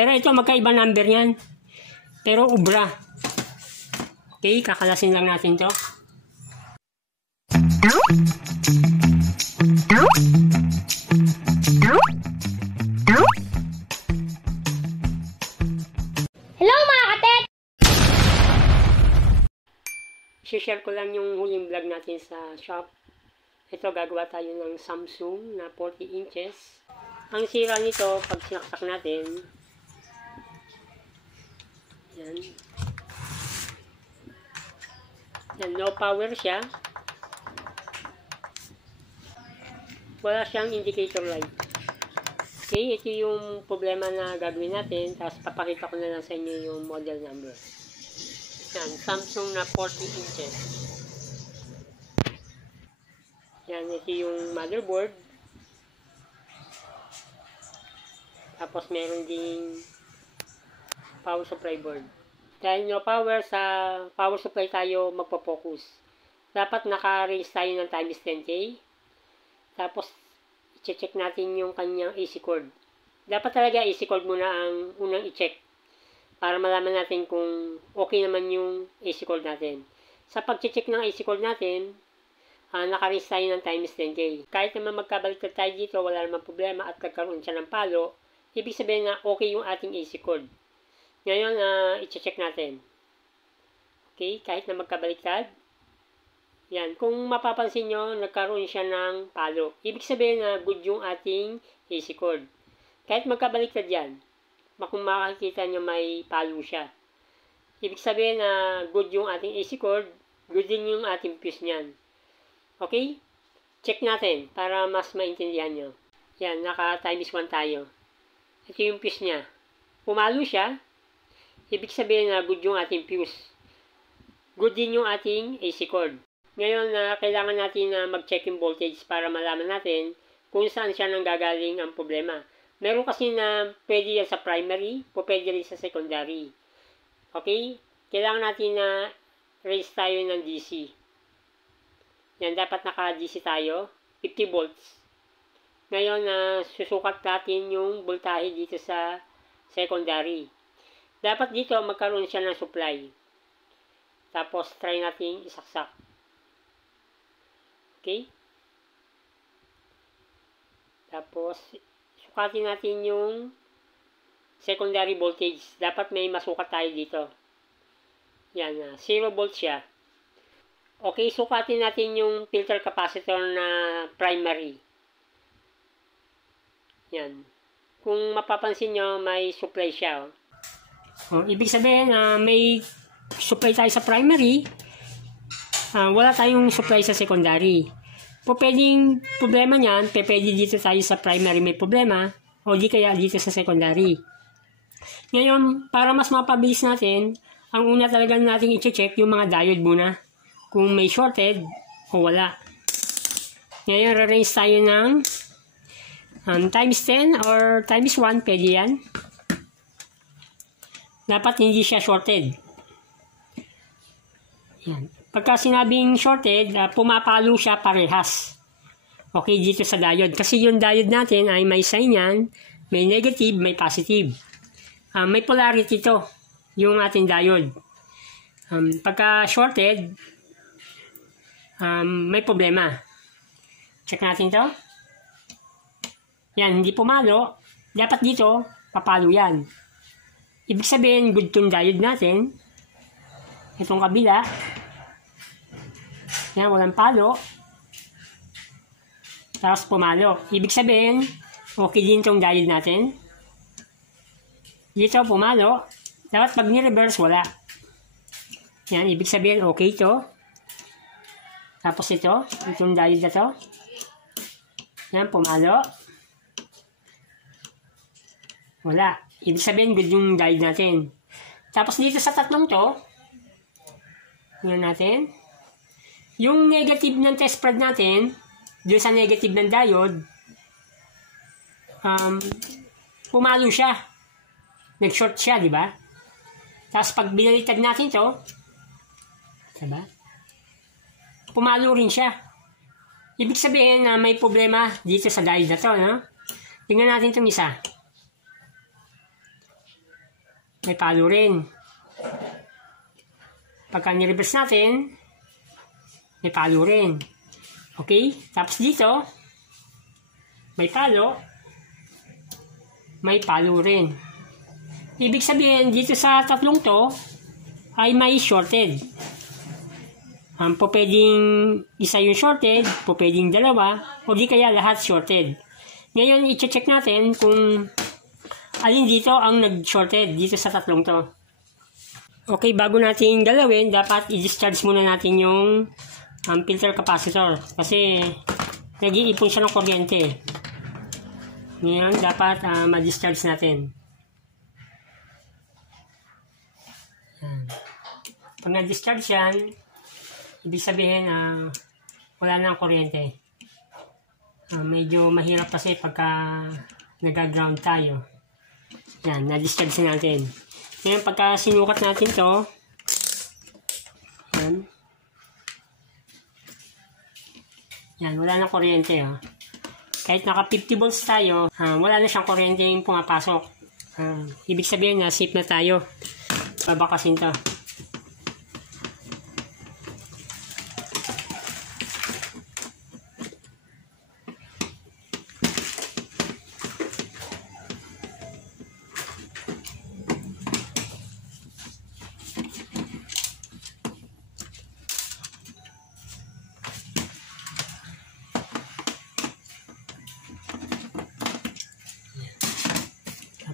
Pero ito, magkaiba number yan. Pero ubra. Okay, kakalasin lang natin to. Hello mga katek! I-share ko lang yung huling vlog natin sa shop. Ito, gagawa tayo ng Samsung na 40 inches. Ang sira nito, pag sinaksak natin, yan. Yan, low power siya. Wala siyang indicator light. Okay, ito yung problema na gagawin natin. Tapos papakita ko na lang sa inyo yung model number. Yan, Samsung na 40 inches. Yan, ito yung motherboard. Tapos meron ding power supply board. Dahil no power, sa power supply tayo magpo-focus. Dapat naka-range tayo ng times 10K. Tapos, i-check natin yung kanyang AC cord. Dapat talaga AC cord muna ang unang i-check. Para malaman natin kung okay naman yung AC cord natin. Sa pag-check ng AC cord natin, naka-range tayo ng times 10K. Kahit naman magkabaliktad tayo dito, wala naman problema at nagkaroon siya ng palo, ibig sabihin na okay yung ating AC cord. Ngayon, i-check natin. Okay, kahit na magkabaliktad. Yan, kung mapapansin nyo, nagkaroon siya ng palo. Ibig sabihin na good yung ating AC cord. Kahit magkabaliktad yan, kung makikita nyo may palo siya. Ibig sabihin na good yung ating AC cord, good din yung ating fuse niyan. Okay? Check natin para mas maintindihan nyo. Yan, naka times 1 tayo. Ito yung fuse niya. Pumalo siya. Ibig sabihin na good yung ating fuse. Good din yung ating AC cord. Ngayon, kailangan natin na mag-check yung voltage para malaman natin kung saan siya nanggagaling ang problema. Meron kasi na pwede yan sa primary, pwede rin sa secondary. Okay? Kailangan natin na raise tayo ng DC. Yan, dapat naka-DC tayo, 50 volts. Ngayon, susukat natin yung voltahe dito sa secondary. Dapat dito magkaroon siya ng supply. Tapos, try natin isaksak. Okay? Tapos, sukatin natin yung secondary voltage. Dapat may masukat tayo dito. Yan, 0 volts siya. Okay, sukatin natin yung filter capacitor na primary. Yan. Kung mapapansin nyo, may supply siya. Ibig sabihin, may supply tayo sa primary. Wala tayong supply sa secondary. Pwedeng problema niyan, pwede dito tayo sa primary may problema, o di kaya dito sa secondary. Ngayon, para mas mapabilis natin, ang una talaga natin i-check yung mga diode muna. Kung may shorted o wala. Ngayon, re-range tayo ng times 10 or times 1, pwede yan. Dapat hindi siya shorted. Yan. Pagka sinabing shorted, pumapalo siya parehas. Okay, dito sa diode. Kasi yung diode natin ay may sign yan, may negative, may positive. May polarity to, yung ating diode. Pagka shorted, may problema. Check natin to. Yan, hindi pumalo. Dapat dito, papalo yan. Ibig sabihin, good tong diode natin. Itong kabila. Yan, walang palo. Tapos pumalo. Ibig sabihin, okay din tong diode natin. Dito, pumalo. Dapat pag ni-reverse, wala. Yan, ibig sabihin, okay to. Tapos ito, itong diode na to. Yan, pumalo. Wala. Ibig sabihin, good yung diode natin. Tapos dito sa tatlong to, yun natin. Yung negative ng test spread natin, doon sa negative ng diode, pumalo siya. Nag-short siya, di ba? Tapos pag binalitad natin to, diba? Pumalo rin siya. Ibig sabihin na may problema dito sa diode na to, no? Tingnan natin itong isa. may palo rin. Pagka nireverse natin, may palo rin. Okay? Tapos dito, may palo rin. Ibig sabihin, dito sa tatlong to, ay may shorted. Po pwedeng isa yung shorted, po pwedeng dalawa, o di kaya lahat shorted. Ngayon, i-check natin kung alin dito ang nag-shorted dito sa tatlong to. Okay, bago natin galawin, dapat i-discharge muna natin yung filter capacitor. Kasi nag-iipon siya ng kuryente. Ngayon, dapat ma-discharge natin. Pag na-discharge yan, ibig sabihin wala na ang kuryente. Medyo mahirap kasi pagka nag-ground tayo. Yan, na-discharge natin. Ngayon, pagka sinukat natin to, yan, wala na kuryente. Kahit naka 50 volts tayo, wala na siyang kuryente yung pumapasok. Ibig sabihin na safe na tayo. Babakasin to.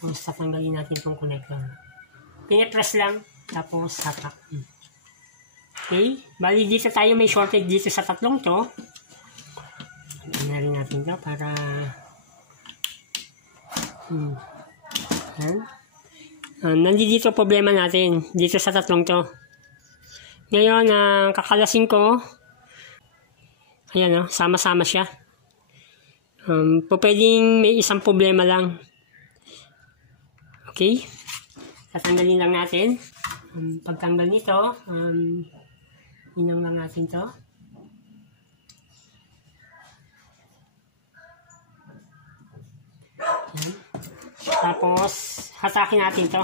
Tapos tatanggalin natin itong connector. Pinipress lang, tapos hatak. Okay, bali dito tayo may shorted dito sa tatlong to. Tingnan natin to para nandito problema natin dito sa tatlong to. Ngayon, kakalasin ko. Ayan, sama-sama siya. Pwedeng may isang problema lang. Okay, tatanggalin lang natin. Pagtanggal nito, inang lang natin to. Yan. Tapos, hatakin natin to.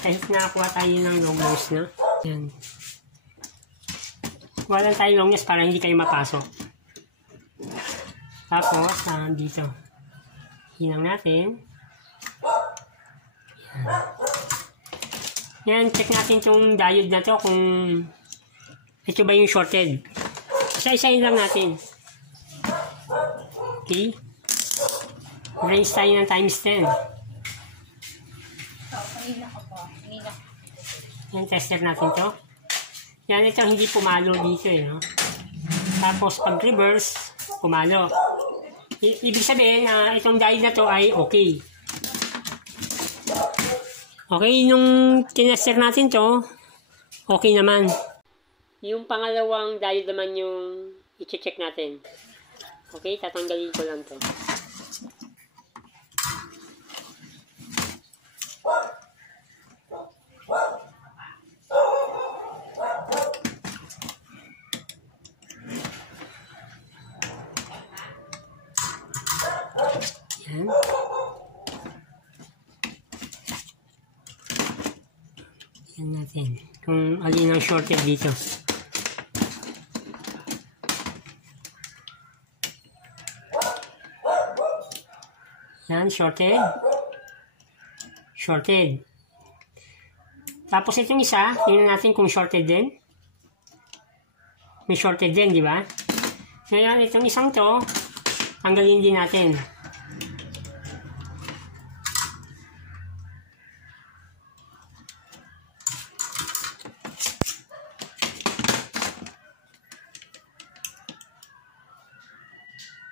Kahit nakakuha tayo ng long nose na. Yan. Kuha lang tayo long nose para hindi kayo mapasok. Tapos, dito. Hinang natin. Yan, check natin itong diode na to kung ito ba yung shorted. Isa-isahin lang natin. Okay. Raise tayo ng times 10. Yan, tester natin to. Yan, ito hindi pumalo dito no? Tapos pag reverse, pumalo. Ibig sabihin, itong diode na to ay okay. Okay, nung tinester natin to, okay naman. Yung pangalawang diode naman yung i-check natin. Okay, tatanggalin ko lang to. Yan. Yan natin. Kung alin ang shorted dito. Yan, shorted. Shorted. Tapos itong isa, tingnan natin kung shorted din. May shorted din, di ba? Ngayon, itong isang to, tanggalin din natin.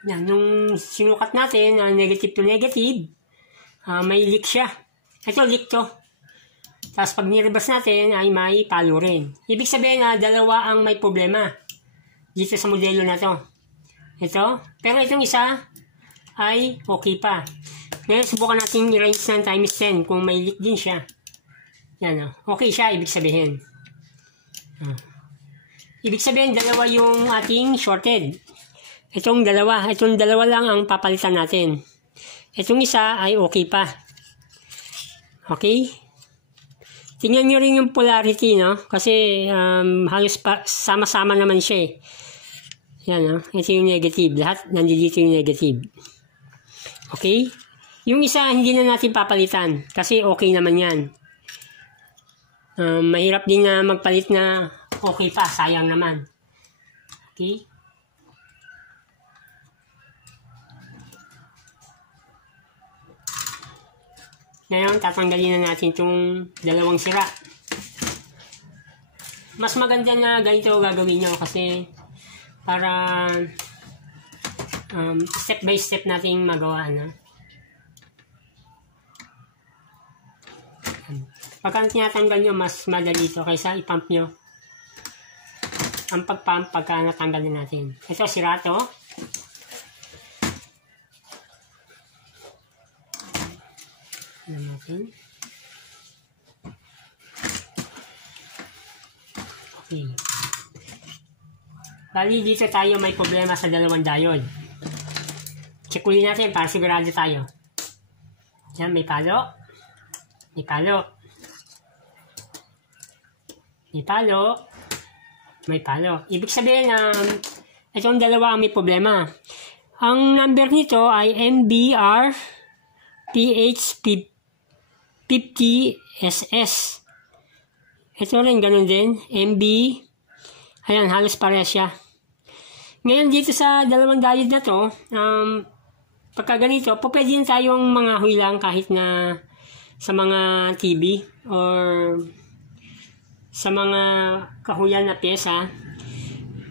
Yan, yung sinukat natin, negative to negative, may leak siya. Ito, leak to. Tapos pag nireverse natin, ay may palo rin. Ibig sabihin na dalawa ang may problema dito sa modelo na to. Ito. Pero itong isa ay okay pa. Ngayon, subukan natin i-raise ng times 10 kung may leak din siya. Yan, okay siya, ibig sabihin. Ibig sabihin, dalawa yung ating shorted. Itong dalawa lang ang papalitan natin. Itong isa ay okay pa. Okay? Tingnan nyo rin yung polarity, no? Kasi halos sama-sama naman siya eh. Yan, no? Ito yung negative. Lahat nandito yung negative. Okay? Yung isa, hindi na natin papalitan. Kasi okay naman yan. Mahirap din na magpalit na okay pa. Sayang naman. Okay? Ngayon, tatanggalin na natin itong dalawang sira. Mas maganda na ganito gagawin nyo kasi para step by step natin magawa. Ano? Pagka tinatanggal nyo, mas madali ito kaysa ipump nyo. Ang pag-pump pagka natanggal na natin. Ito, sira to. Natin. Okay. Bali, dito tayo may problema sa dalawang diode. Check ulit natin para sigurado tayo. Yan, may palo. May palo. May palo. May palo. Ibig sabihin na itong dalawa ang may problema. Ang number nito ay MBR PH50SS. Ito rin, ganun din. MB. Ayan, halos parehas siya. Ngayon, dito sa dalawang diode na to, pagka ganito, pwede din tayong mga hulang kahit na sa mga TV or sa mga kahuyan na pyesa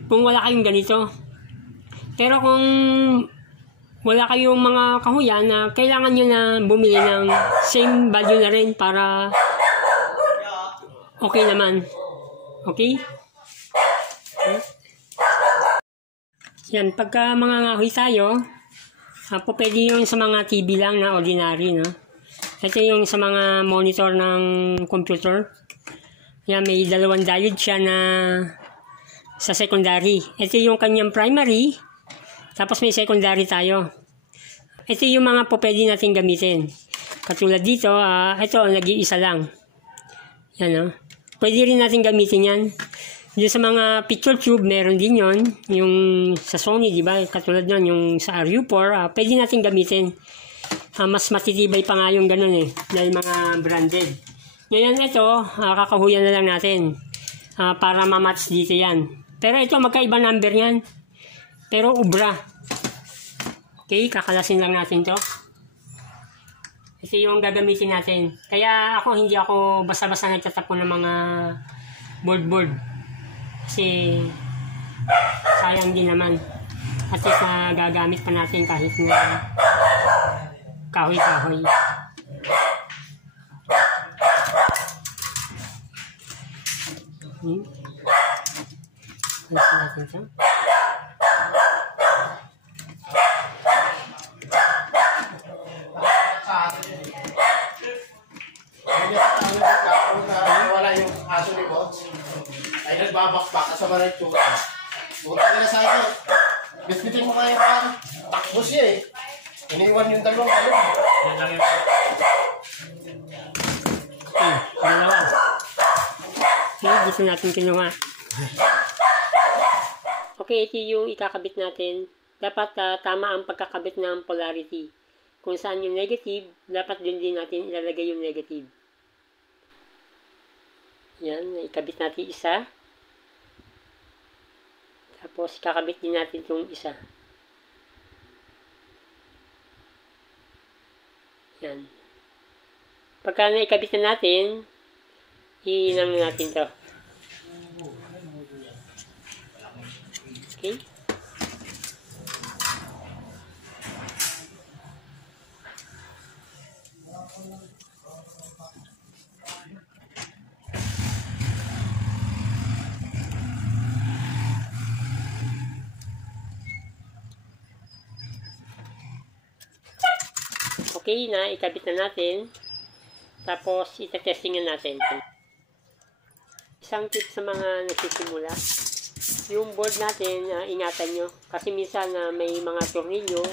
kung wala kayong ganito. Pero kung wala kayong mga kahuyan na kailangan nyo na bumili ng same value na rin para okay naman. Okay? Yan, pagka mga ngahoy tayo, pwede yung sa mga TV lang na ordinary, no? Ito yung sa mga monitor ng computer. Yan, may dalawang diode siya na sa secondary. Ito yung kanyang primary, tapos may secondary tayo. Ito yung mga pwede natin gamitin. Katulad dito, ito, nag-iisa lang. Yan, no? Pwede rin natin gamitin yan. Yung sa mga picture tube, meron din yon. Yung sa Sony, di ba? Katulad nun, yung sa RU4, pwede natin gamitin. Mas matitibay pa nga yung ganun eh. Dahil mga branded. Ngayon ito, kakahuyan na lang natin. Para ma-match dito yan. Pero ito, magkaiba number yan. Pero ubra. Okay, kakalasin lang natin to. Ito yung gagamitin natin. Kaya hindi ako basta-basta nagtatapon ng mga board. Kasi sayang din naman. At least gagamit pa natin kahit na kahoy-kahoy. Alisin natin ito. Wala yung aso ni Bots. Ay nagbabakbak sa mga tsura. Buta nila sa akin. Bitbitin mo kayo pa. Takbo siya eh. Iniwan yung dalawang kayo. Dalawa. Okay, gusto natin kinuha. Okay, ito yung ikakabit natin. Dapat tama ang pagkakabit ng polarity. Kung saan yung negative, dapat din natin ilalagay yung negative. Yan, ikabit natin isa. Tapos, kakabit din natin itong isa. Yan. Pagka naikabit na natin, iinang natin to. Okay? Okay na, ikabit na natin. Tapos, itetestingan natin. Isang tip sa mga nagsisimula, yung board natin, ingatan nyo. Kasi minsan may mga tornilyo,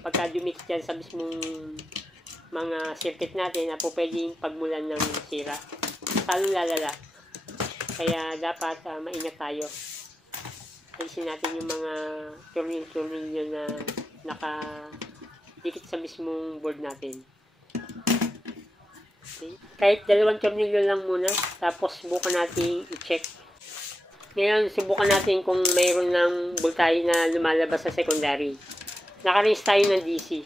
pagka dumikit yan sa mismong mga circuit natin na po pwedeng pagmulan ng sira. Talong lalala. Kaya dapat maingat tayo. Alisin natin yung mga tornilyo na nakadikit sa mismong board natin. Okay. Kahit 2 tornilyo lang muna, tapos subukan natin i-check. Ngayon, subukan natin kung mayroon ng voltahe na lumalabas sa secondary. Naka-range tayo ng DC.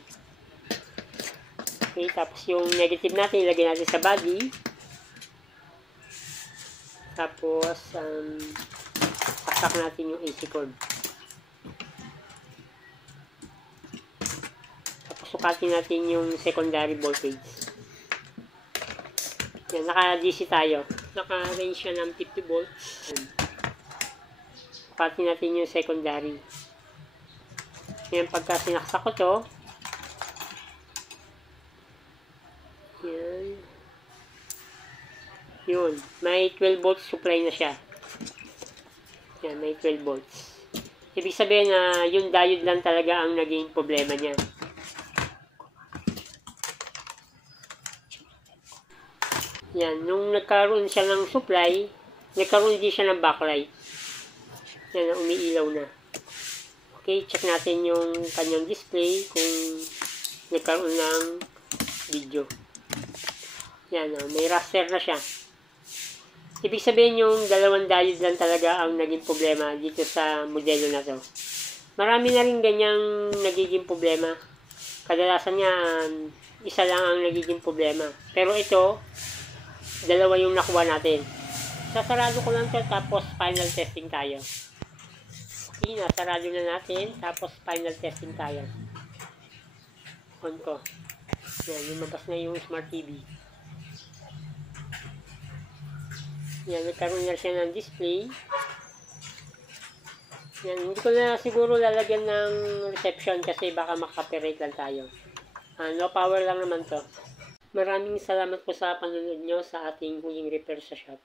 Okay, tapos yung negative natin, ilagay natin sa body. Tapos, saksak natin yung AC cord. Tapos, sukatin natin yung secondary voltage. Yan, naka-DC tayo. Naka-range siya ng 50 volts. Sukatin natin yung secondary. Yan, pagka sinaksak ko to, yan. Yun, may 12 volts supply na siya. Yan, may 12 volts. Ibig sabihin na yung diode lang talaga ang naging problema niya. Yan, nung nagkaroon siya ng supply, nagkaroon din siya ng backlight. Yan, umiilaw na. Okay, check natin yung kanyang display kung nagkaroon ng video. Yan, may raster na siya. Ibig sabihin yung 2 diode lang talaga ang naging problema dito sa modelo na to. Marami na rin ganyang nagiging problema. Kadalasan niya, isa lang ang nagiging problema. Pero ito, 2 yung nakuha natin. Sasarado ko lang ito, tapos final testing tayo. Okay, nasarado na natin, tapos final testing tayo. On ko. Yan, lumabas na yung Smart TV. Yan, nagkaroon na siya ng display. Yan, hindi ko na siguro lalagyan ng reception kasi baka makaka-copyright lang tayo. No power lang naman to. Maraming salamat po sa panonood nyo sa ating huling repair sa shop.